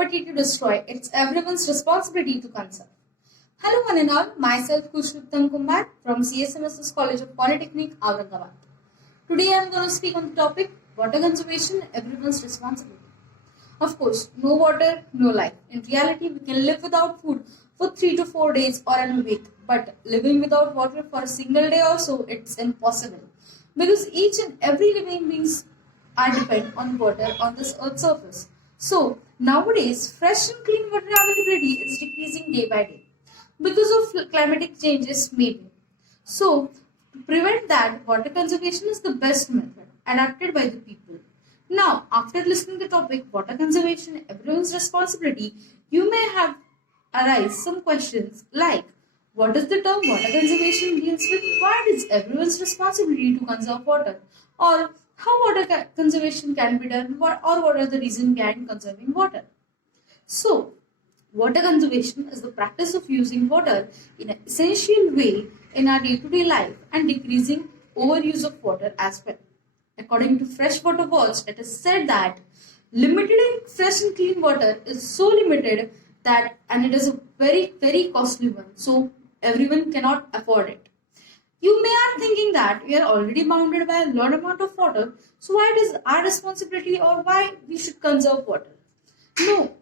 property to destroy. It's everyone's responsibility to conserve. Hello one and all, myself Kushuttam Kumar from CSMSS College of Polytechnic, Aurangabad. Today I am going to speak on the topic water conservation, everyone's responsibility. Of course, no water, no life. In reality, we can live without food for 3 to 4 days or in a week, but living without water for a single day or so, it's impossible. Because each and every living beings are dependent on water on this earth's surface. So, nowadays, fresh and clean water availability is decreasing day by day because of climatic changes maybe. So, to prevent that, water conservation is the best method adapted by the people. Now, after listening to the topic water conservation, everyone's responsibility, you may have arise some questions like, what is the term water conservation deals with? Why it is everyone's responsibility to conserve water? Or how water conservation can be done? What are the reasons behind conserving water? So, water conservation is the practice of using water in an essential way in our day-to-day life and decreasing overuse of water as well. According to Freshwater Watch, it is said that limited fresh and clean water is so limited that, and it is a very costly one, so everyone cannot afford it. You may are thinking that we are already bounded by a lot amount of water, so why it is our responsibility or why we should conserve water? No,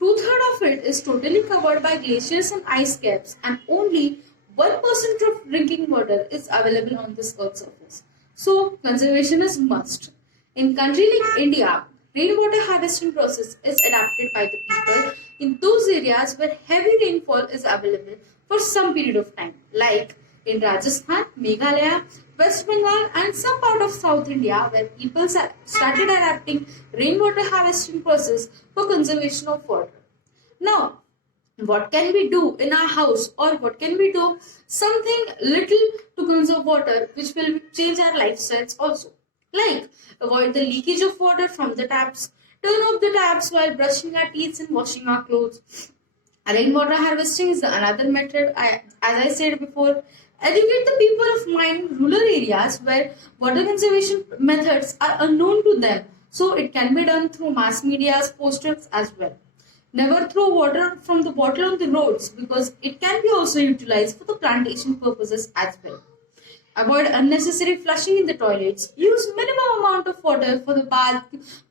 2/3 of it is totally covered by glaciers and ice caps, and only 1% of drinking water is available on this earth's surface. So, conservation is must. In country like India, rainwater harvesting process is adapted by the people in those areas where heavy rainfall is available for some period of time, like in Rajasthan, Meghalaya, West Bengal and some part of South India where people started adapting rainwater harvesting process for conservation of water. Now, what can we do in our house or what can we do something little to conserve water which will change our lifestyles also? Like avoid the leakage of water from the taps, turn off the taps while brushing our teeth and washing our clothes. Rainwater harvesting is another method, as I said before. Educate the people of in rural areas where water conservation methods are unknown to them. So it can be done through mass media's posters as well. Never throw water from the bottle on the roads because it can be also utilized for the plantation purposes as well. Avoid unnecessary flushing in the toilets. Use minimum amount of water for the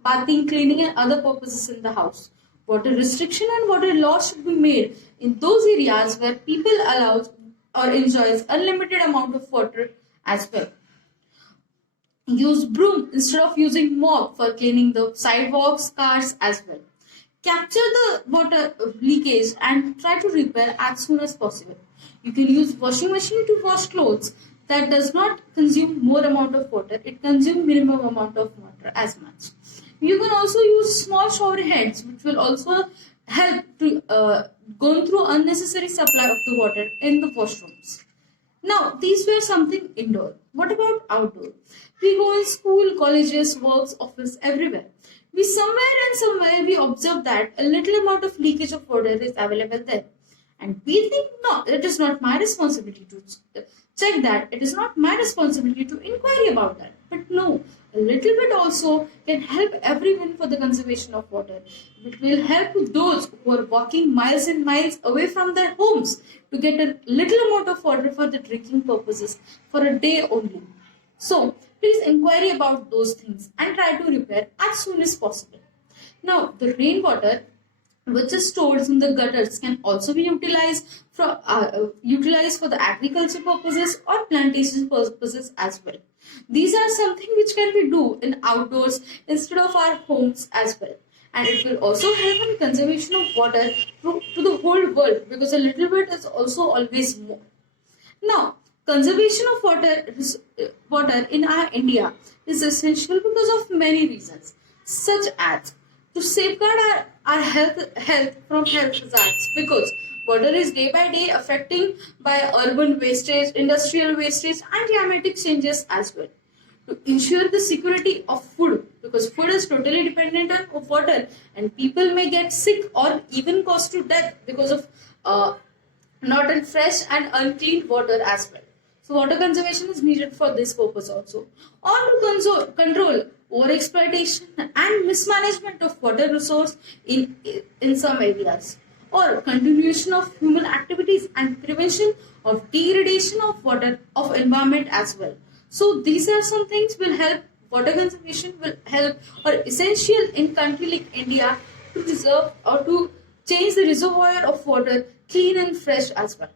bathing, cleaning and other purposes in the house. Water restriction and water laws should be made in those areas where people allows or enjoys unlimited amount of water as well. Use broom instead of using mop for cleaning the sidewalks, cars as well. Capture the water leakage and try to repair as soon as possible. You can use washing machine to wash clothes that does not consume more amount of water. It consumes minimum amount of water as much. You can also use small shower heads which will also help to go through unnecessary supply of the water in the washrooms. Now, these were something indoor. What about outdoor? We go in school, colleges, works, office, everywhere. Somewhere we observe that a little amount of leakage of water is available there. And we think, no, it is not my responsibility to check that. It is not my responsibility to inquire about that. But no, a little bit also can help everyone for the conservation of water. It will help those who are walking miles and miles away from their homes to get a little amount of water for the drinking purposes for a day only. So, please inquire about those things and try to repair as soon as possible. Now, the rainwater which is stored in the gutters can also be utilized for the agriculture purposes or plantation purposes as well. These are something which can we do in outdoors instead of our homes as well. And it will also help in conservation of water to the whole world because a little bit is also always more. Now, conservation of water in our India is essential because of many reasons, such as to safeguard our health from health hazards because water is day by day affecting by urban wastage, industrial wastage and climatic changes as well. To ensure the security of food because food is totally dependent on water and people may get sick or even cause to death because of not in fresh and unclean water as well. So water conservation is needed for this purpose also. Or to control overexploitation and mismanagement of water resource in some areas. Or continuation of human activities and prevention of degradation of water of environment as well. So these are some things will help. Water conservation will help or essential in country like India to preserve or to change the reservoir of water clean and fresh as well.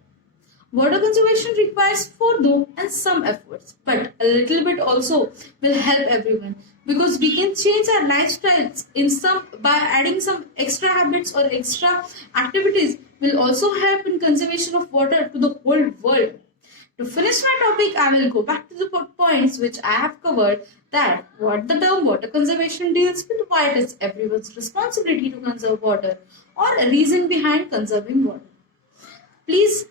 Water conservation requires for no and some efforts, but a little bit also will help everyone because we can change our lifestyles in some by adding some extra habits or extra activities will also help in conservation of water to the whole world. To finish my topic, I will go back to the points which I have covered that what the term water conservation deals with, why it is everyone's responsibility to conserve water or a reason behind conserving water. Please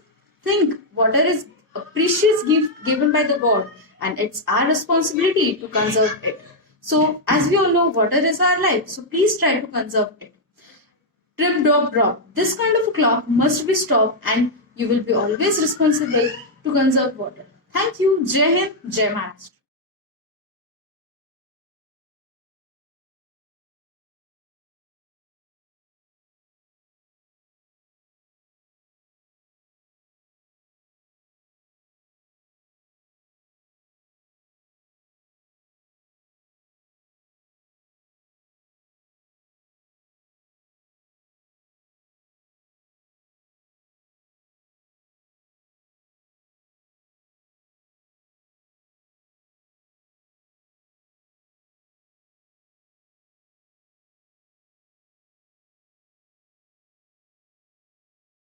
think water is a precious gift given by the God and it's our responsibility to conserve it. So as we all know, water is our life. So please try to conserve it. Drip, drop, drop. This kind of a clock must be stopped and you will be always responsible to conserve water. Thank you. Jai Hind, Jai Maharashtra.